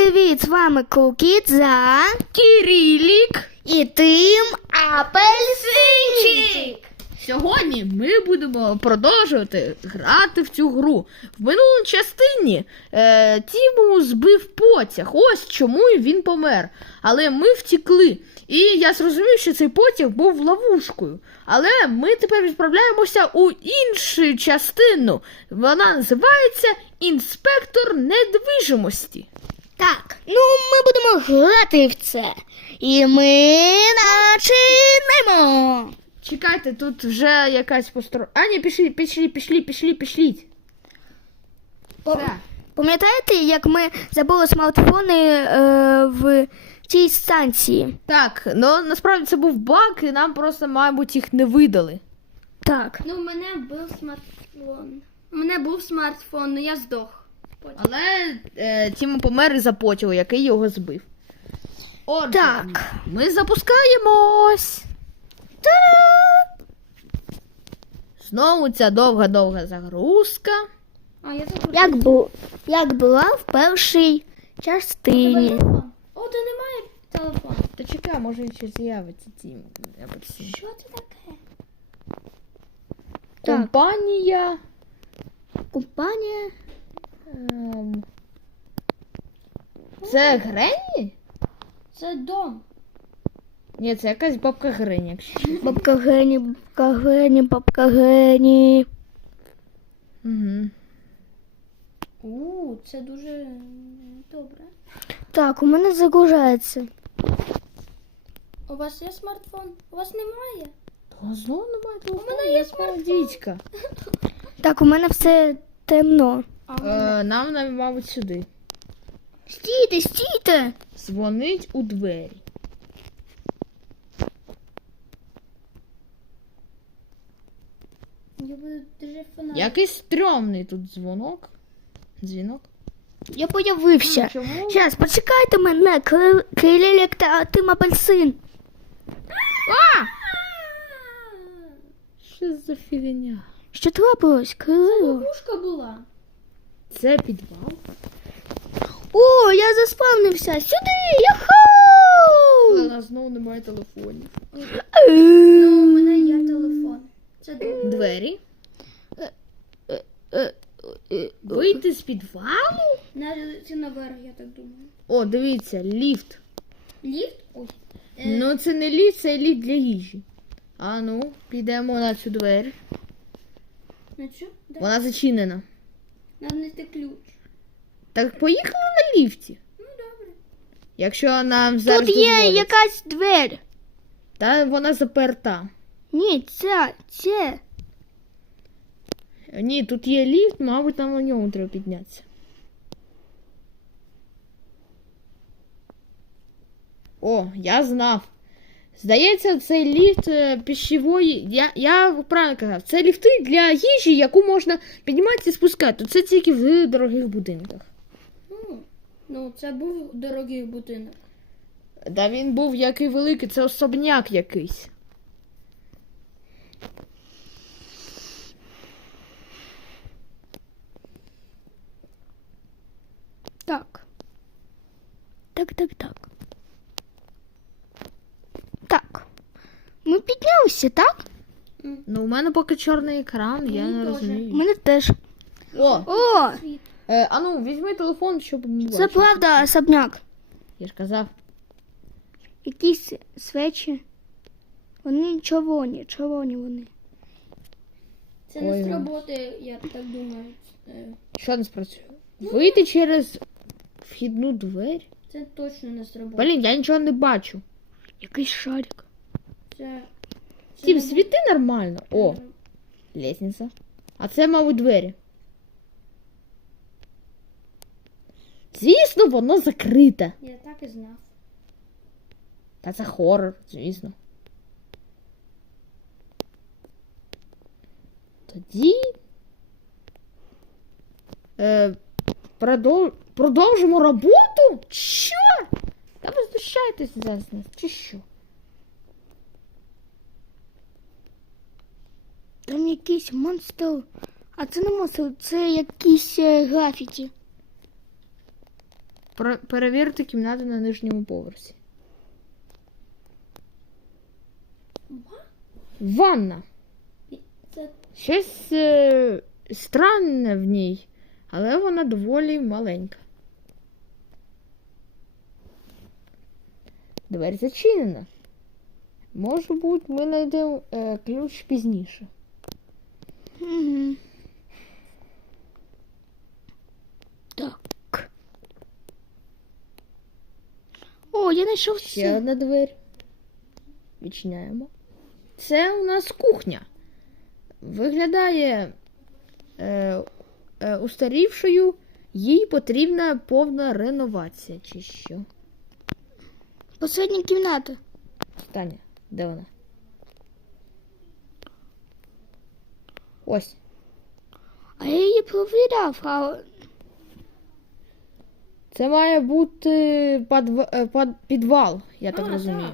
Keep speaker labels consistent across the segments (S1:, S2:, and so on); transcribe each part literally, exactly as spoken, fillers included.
S1: привіт! З вами Кукідза,
S2: Кирилік
S1: і Тим Апельсинчик.
S2: Сьогодні ми будемо продовжувати грати в цю гру. В минулій частині е, Тіму збив потяг. Ось чому він помер. Але ми втекли. І я зрозумів, що цей потяг був ловушкою. Але ми тепер відправляємося у іншу частину. Вона називається «Інспектор недвижимості».
S1: Так, ну ми будемо грати в це. І ми починаємо.
S2: Чекайте, тут вже якась постро... А, ні, пішли, пішли, пішли, пішли, пішліть.
S1: О, пам'ятаєте, як ми забули смартфони е, в цій станції?
S2: Так, ну насправді це був баг, і нам просто, мабуть, їх не видали.
S1: Так.
S3: Ну, у мене був смартфон. У мене був смартфон, але я здох. Потім.
S2: Але е, Тімо помер із-за потягу, який його збив. Отже,
S1: Так.
S2: ми запускаємось.
S1: Так.
S2: Знову ця довга-довга загрузка.
S3: А, я забув.
S1: Як, бу... як була в першій частині.
S3: Телефон. О, ти немає телефону.
S2: Та чекай, може ще з'явиться Тім.
S3: Що це таке?
S1: Так.
S2: Компанія.
S1: Компанія.
S2: Ем... Це Гренні?
S3: Це дом.
S2: Ні, це якась бабка Гренні, якщо.
S1: Бабка Гені, бабка Гені, бабка Гені.
S2: Угу.
S3: У, це дуже добре.
S1: Так, у мене загружається.
S3: У вас є смартфон? У вас немає?
S2: Та знову немає телефону.
S3: У мене є
S2: якого
S3: смартфон.
S2: дідька.
S1: Так, у мене все темно.
S3: А у мене...
S2: Е, нам, нам, мабуть, сюди.
S1: Стійте, стійте.
S2: Дзвонить у двері.
S3: Я буду дуже фонарик.
S2: Якийсь стрьомний тут дзвонок. Дзвінок.
S1: Я появився.
S2: Чому?
S1: Зараз, почекайте мене, Кирил- Кирилік та Тим Апельсин.
S2: А! Що за фігня?
S1: Що трапилось, Кирило?
S3: Ловушка була.
S2: Це підвал?
S1: О, я заспавнився. Сюди,
S2: У
S1: яху!
S2: нас знову немає телефонів.
S3: Ну, у мене є телефон. Це добре.
S2: Двері.
S1: Е, е,
S2: Вийти з підвалу?
S3: Навіть це наверх, я так думаю.
S2: О, дивіться, ліфт.
S3: Ліфт? Ой. Е,
S2: Ну це не ліфт, це ліфт для їжі. А ну, підемо на цю двері.
S3: на що? Да.
S2: Вона зачинена.
S3: Нам нести ключ.
S2: Так поїхали на ліфті.
S3: Ну, добре.
S2: Якщо нам зараз
S1: Тут є
S2: дозволять.
S1: якась двері.
S2: Та вона заперта.
S1: Ні, це, це.
S2: Ні, тут є ліфт, мабуть, нам на ньому треба піднятися. О, я знав. Здається, цей ліфт е, пищевої. Я, я правильно казав, це ліфти для їжі, яку можна піднімати і спускати. Це тільки в дорогих будинках.
S3: Ну, ну, це був дорогий будинок.
S2: Та він був який великий, це особняк якийсь.
S1: Так. Так, так, так. Так. Ми піднялися, так?
S2: Ну, у мене поки чорний екран, я
S3: Мені
S2: не
S3: теж.
S1: У
S2: розумію.
S1: мене теж.
S2: О,
S1: О,
S3: Світ.
S2: е, а ну, візьми телефон, щоб не
S1: це
S2: бачити.
S1: правда особняк.
S2: Я ж казав.
S1: Якісь свечі. Вони червоні, червоні вони.
S3: Це не
S2: Ой.
S3: сработає, я так думаю. Е,
S2: Що не спрацює? Вийти через вхідну двері?
S3: Це точно не сработає.
S2: Блін, я нічого не бачу.
S1: Якийсь шарик.
S3: Це... це
S2: Тім,
S3: не
S2: світи нормально. О,
S3: буде-
S2: лестниця. А це, мабуть, двері. Звісно, воно закрите.
S3: Я так і знав.
S2: Та це хорор, звісно. Тоді. Е, продов... Продовжимо роботу? Що? Та ви знущаєтесь зараз з нас, чи що?
S1: Там якийсь монстр. А це не монстр, це якісь е, графіті.
S2: Про- перевірте кімнату на нижньому поверсі. Ванна.
S3: Це
S2: Щось е, странне в ній, але вона доволі маленька. Двері зачинена. Може бути, ми знайдемо е, ключ пізніше.
S1: Угу. Так. О, я знайшов
S2: Ще
S1: все.
S2: одна двері. Відчиняємо. Це у нас кухня. Виглядає е, е, устарівшою, їй потрібна повна реновація, чи що.
S1: Посередня кімната.
S2: Таня, де вона? Ось.
S1: А я її провіряв, а
S2: Це має бути подв... е, под- підвал, я так
S3: А,
S2: розумію.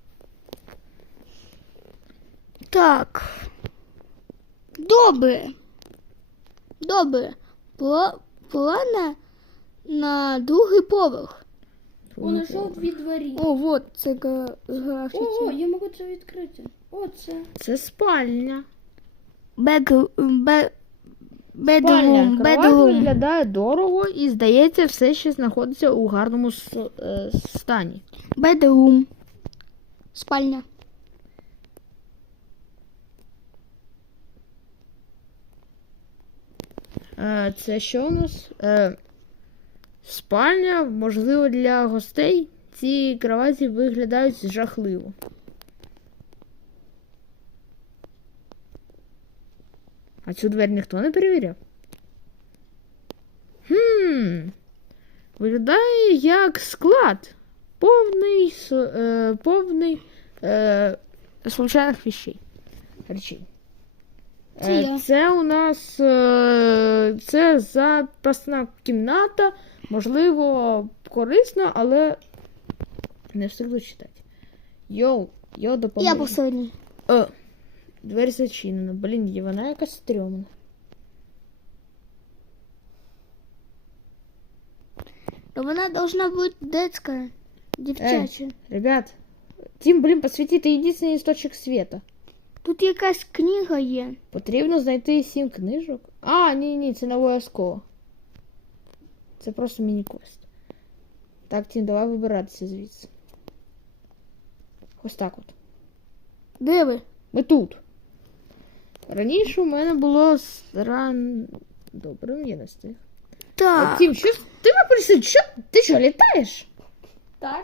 S1: так. Добре. Добре. Пла- Плана на другий поверх.
S3: О, знайшов дві двері.
S1: О, вот це га- гараж.
S3: О, я можу це відкрити. О, це.
S2: Це спальня.
S1: Бек... Бе...
S2: Спальня.
S1: Бедрум.
S2: Кровать
S1: Бедрум.
S2: виглядає дорого і, здається, все ще знаходиться у гарному с- е, стані.
S1: Бедрум. Спальня.
S2: Е, Це що у нас? Е, Спальня, можливо, для гостей. Ці кроваті виглядають жахливо. А цю двері ніхто не перевіряв? Хм. Виглядає як склад. Повний, с- е, повний е, случайних вещей. Речей.
S1: Це
S2: Е,
S1: я.
S2: Це у нас е, це запасна кімната, можливо, корисно, але не встигли читати. Йоу, йоу,
S1: Я
S2: допоможу.
S1: посередній.
S2: Е, Двері зачинена. Блін, є вона якась стрьомна.
S1: Но вона должна бути детська. Дівчача.
S2: Ребят, Тім, блін, посвіти, ти єдиний істочник світа.
S1: Тут якась книга є.
S2: Потрібно знайти сім книжок. А, ні, ні, це не обов'язково. Це просто міні-квест. Так, Тім, давай вибиратися звідси. Ось так от.
S1: Де ви?
S2: Ми тут. Раніше у мене було стран... Добре, я не встиг.
S1: Так.
S2: Тім, що ти попросив? Що? Ти що, літаєш?
S3: Так.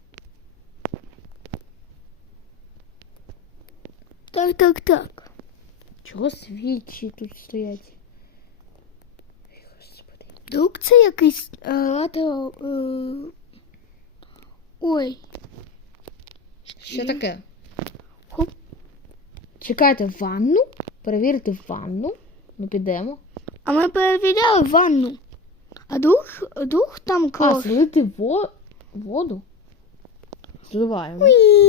S1: Так, так, так.
S2: Чого свічі тут стоять? Ой, Господи.
S1: Вдруг це якийсь е, латер... Е... Ой.
S2: Що таке?
S1: Хоп.
S2: Чекайте, ванну? Перевірити ванну? Ну, підемо.
S1: А ми перевіряли ванну. А дух, дух там
S2: А,
S1: кров.
S2: злити во... воду? Зливаємо.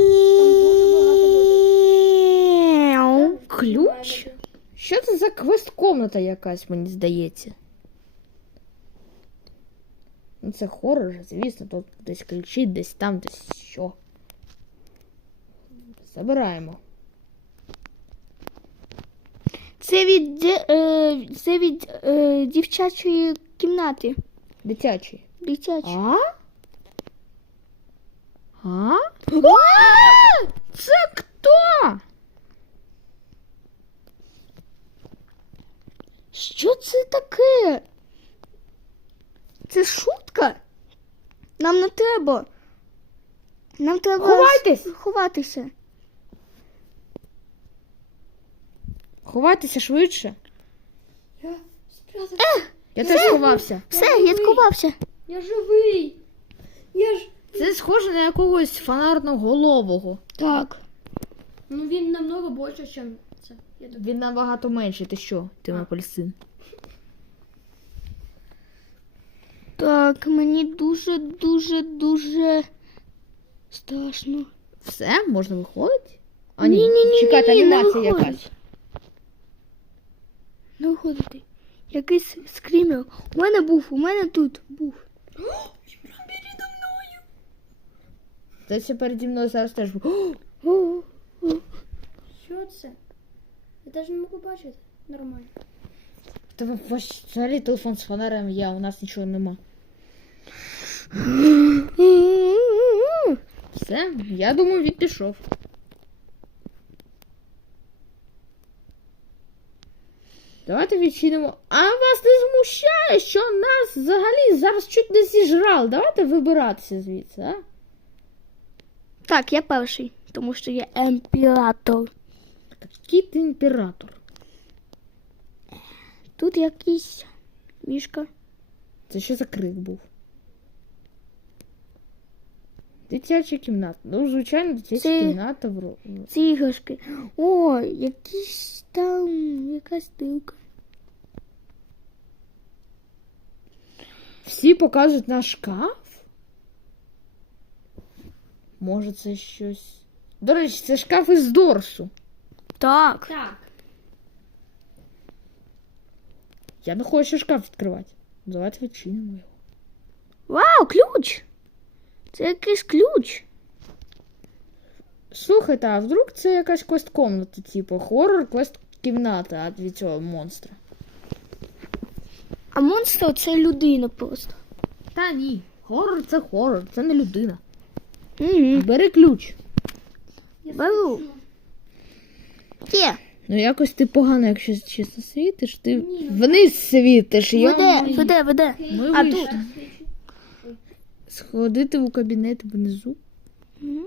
S1: Мяу.
S2: Ключ? Що це за квест-комната якась, мені здається? Ну, це хорор, звісно, тут десь ключі, десь там, десь що. Забираємо.
S1: Це від, де- е, це від е, дівчачої кімнати.
S2: Дитячий.
S1: Дитячої.
S2: А? А? Це хто?
S1: Що це таке? Це шутка? Нам не треба. Нам треба
S2: Ховайтесь!
S1: с- ховатися.
S2: Ховайтеся швидше.
S3: Я спрятався.
S2: Я теж сховався.
S1: Все, я сховався.
S3: Я живий. Я ж.
S2: Це схоже на якогось фонарно-голового.
S1: Так.
S3: Ну він намного більше, ніж це. Я так.
S2: Він набагато менший. Ти що, ти апельсин?
S1: Так, мені дуже, дуже, дуже страшно.
S2: Все, можна виходити? А
S1: Ні, ні, ні,
S2: чекайте,
S1: ні, не
S2: анімація
S1: виходить.
S2: якась.
S1: Не виходити. Якийсь скрімер. У мене був, у мене тут був.
S2: Здається, переді мною зараз теж.
S3: Що це? Я навіть не можу бачити. Нормально.
S2: В тебе взагалі телефон з фонарем є, а у нас нічого нема. Все, я думаю, він пішов. Давайте відчинимо. А вас не змущає, що нас взагалі зараз чуть не зіжрали. Давайте вибиратися звідси, а?
S1: Так, я перший, тому що я імператор.
S2: Який ти імператор?
S1: Тут якийсь мішка.
S2: Це що за крик був? Дитяча кімната. Ну, звичайно, дитяча
S1: Це-
S2: кімната в ро-
S1: Ці іграшки. О, якісь там, якась тилка.
S2: Всі покажуть наш шкаф? Може, це щось. До речі, це шкаф із Дорсу.
S1: Так.
S3: Так.
S2: Я не хочу шкаф відкривати. Давайте відчинимо його.
S1: Вау, ключ! Це якийсь ключ.
S2: Слухайте, а вдруг це якась квест-комната, типу хоррор квест-кімната від цього монстра?
S1: А монстр це людина просто.
S2: Та ні. Хоррор це хоррор, це не людина.
S1: Угу.
S2: Бери ключ.
S3: Я
S1: Беру.
S3: свічу.
S1: Є.
S2: Ну якось ти погано, якщо чесно світиш, ти
S3: Ні, ну
S2: вниз світиш.
S1: Веде,
S2: йо-моє.
S1: веде, веде.
S2: Ми
S1: А
S2: вийшли.
S1: тут?
S3: Я свічу.
S2: Сходити в кабінет внизу.
S1: Мгм.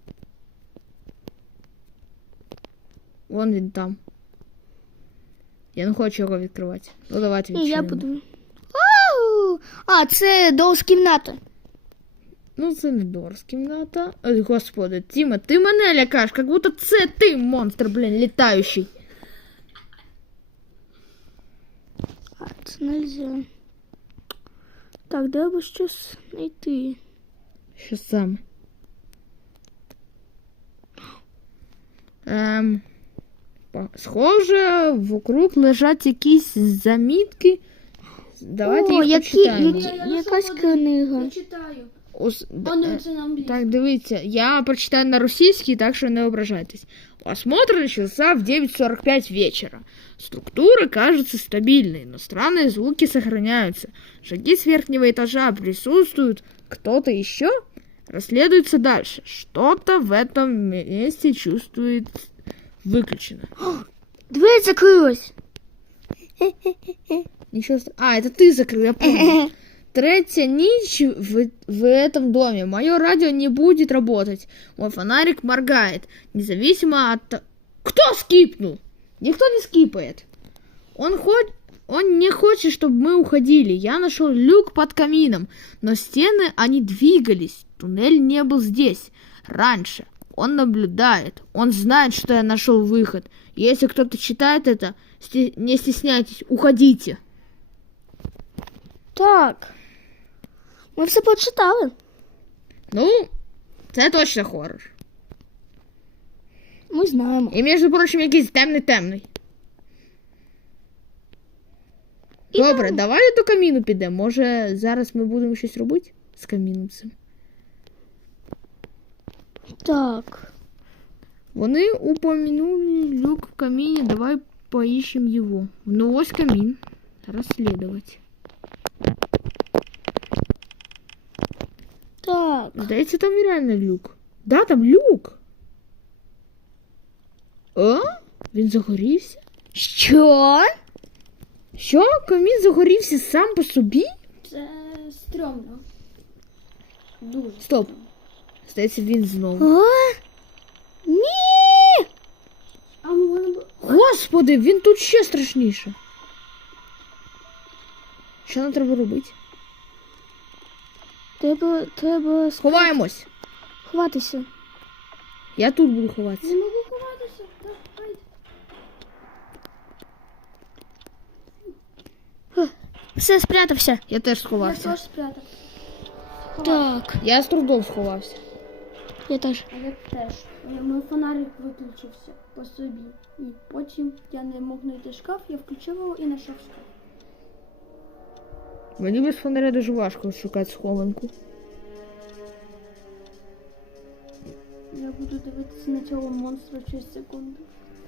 S2: Вон він там. Я не хочу його відкривати. Ну давайте
S1: І
S2: відчинимо.
S1: я буду. Вау! А, це доус кімната.
S2: Ну це не Дорс кімната. Ой, господи, Тіма, ти мене лякаєш, як будто це ти монстр, блін, літаючий.
S1: А, це нельзя. Так, треба щось знайти.
S2: Що саме? Ем, по- схоже, вокруг лежать якісь замітки. Давайте
S1: О,
S2: їх
S1: які-
S2: почитаємо.
S1: які-
S3: Я знайшов
S1: Якась
S3: один.
S1: книга.
S3: Я читаю.
S2: Ос- д-
S3: О, не,
S2: е,
S3: це на англійській.
S2: Так, дивіться, я прочитаю на російській, так что не ображайтесь. Осмотр начался в девять сорок пять вечера. Структура кажется стабильной, но странные звуки сохраняются. Шаги с верхнего этажа присутствуют. Кто-то еще? Расследуется дальше. Что-то в этом месте чувствует выключено.
S1: Дверь закрилась.
S2: Ничего стра- А, это ты закрыл, я понял. Третья ночь в, в этом доме. Мое радио не будет работать. Мой фонарик моргает. Независимо от... то- Кто скипнул? Никто не скипает. Он, хоть... Он не хочет, чтобы мы уходили. Я нашел люк под камином. Но стены, они двигались. Туннель не был здесь. Раньше. Он наблюдает. Он знает, что я нашел выход. Если кто-то читает это, сте- не стесняйтесь, уходите.
S1: Так. Ми все почитали.
S2: Ну, це точно хоррор.
S1: Ми знаємо.
S2: І, між прочим, якийсь темний-темний. Добре, давай до каміну підемо. Може, зараз ми будемо щось робити з каміном цим.
S1: Так.
S2: Вони упомянули люк в камине, давай поищем его. Ну, ось камин. Расследовать.
S1: Так.
S2: Здається, там реально люк. Да, там люк. А? Він загорівся?
S1: Що?
S2: Що? Камін загорівся сам по собі?
S3: Це стрьомно. Дуже.
S2: Стоп. Здається, він знову.
S1: А? Ні!
S3: А воно б-
S2: Господи, він тут ще страшніше. Що нам треба робити?
S1: Треба, треба
S2: Ховаємось.
S1: сховатися.
S2: Я тут буду ховатися.
S3: Не можу ховатися. Так, хай.
S1: Все, спрятався.
S2: Я теж
S3: Я
S2: сховався.
S3: теж спрятав.
S1: Так,
S2: Я з трудом сховався.
S1: я теж.
S3: А я теж. Мій фонарик виключився по собі. І потім я не мог знайти шкаф, я включив його і знайшов шкаф.
S2: Мені без фонаря дуже важко шукати схованку.
S3: Я буду дивитися на цього монстра через секунду.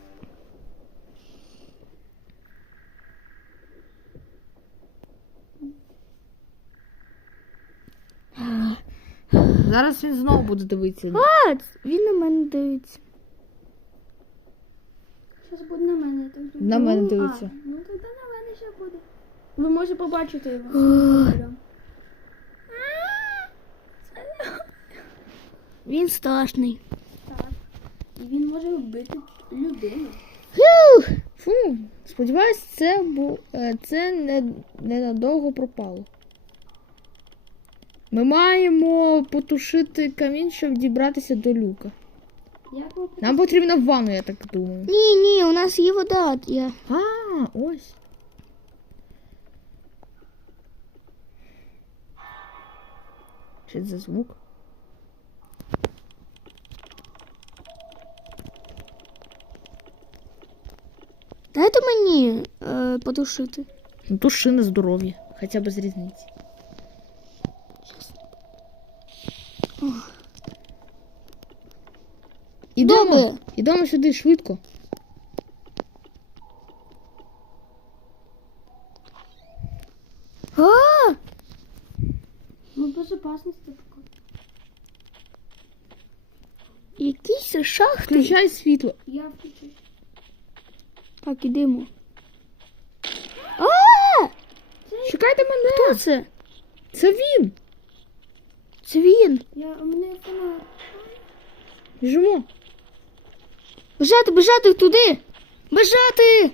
S2: Зараз він знову буде дивитися.
S1: А, він на мене дивиться.
S3: Зараз буде на мене, я так думаю.
S2: На мене
S3: Ну,
S2: дивиться.
S3: А, ну тоді на мене ще буде. Ви можете побачити його.
S1: Ох. Він страшний.
S3: Так. І він може вбити людину.
S1: Фух.
S2: Фу, сподіваюсь, це, бу... е, це не... ненадовго пропало. Ми маємо потушити камінь, щоб дібратися до люка.
S3: Як ви
S2: Нам потрібна ванна, я так думаю.
S1: Ні, ні, у нас є вода. Я...
S2: А, ось. Що це за звук?
S1: Дайте мені е, потушити.
S2: Ну, туши на здоров'я, хоча б з різниці. Ідемо,
S1: Добре.
S2: ідемо сюди швидко.
S1: А,
S3: Ми в безопасності поки.
S1: якісь шахти.
S2: Включай світло.
S3: Я включу.
S1: Так, ідемо. А,
S2: Чекайте мене.
S1: хто це?
S2: Це він.
S1: Це він.
S3: Я, у мене фонарик.
S2: Біжимо.
S1: Бежати, бежати туди. Бежати.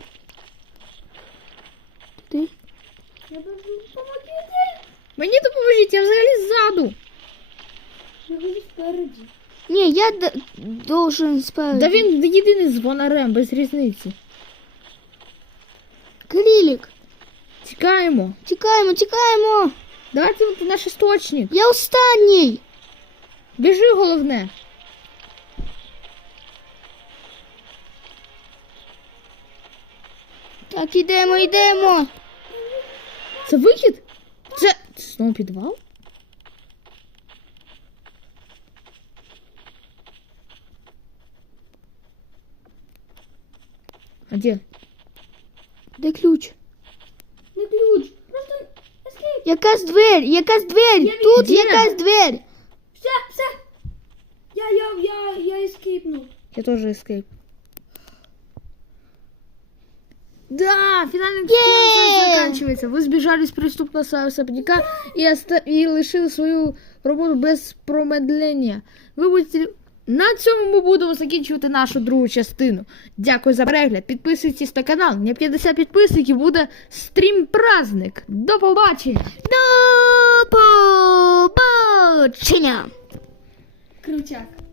S1: Туди.
S3: Я бежу. Помогите!
S2: Мені допоможіть, я взагалі ззаду.
S3: Я буду спереді.
S1: Ні, я д- должен спереду.
S2: Да він єдиний з фонарем, без різниці.
S1: Крілік.
S2: Тікаємо.
S1: Тікаємо, тікаємо.
S2: Давайте от наш істочник.
S1: Я останній.
S2: Біжи, головне.
S1: Так, ідемо, йдемо.
S2: Це вихід? Це, це знову підвал? А де?
S1: Де ключ?
S3: Не ключ. Просто ескейп.
S1: Якась двері, якась двері. Тут
S2: Де?
S1: якась двері.
S3: Все, все. Я, я, я, я ескейпнув.
S2: Я тоже ескейп. Да, финальный
S1: Є!
S2: эксперимент заканчивается. Вы сбежали с преступного особняка и, оста... и лишили свою роботу без промедлення. Ви будете... На цьому ми будемо закінчувати нашу другу частину. Дякую за перегляд. Підписуйтесь на канал. На п'ятдесят підписників буде стрім-праздник. До побачення.
S1: До побачення.
S3: Крутяк.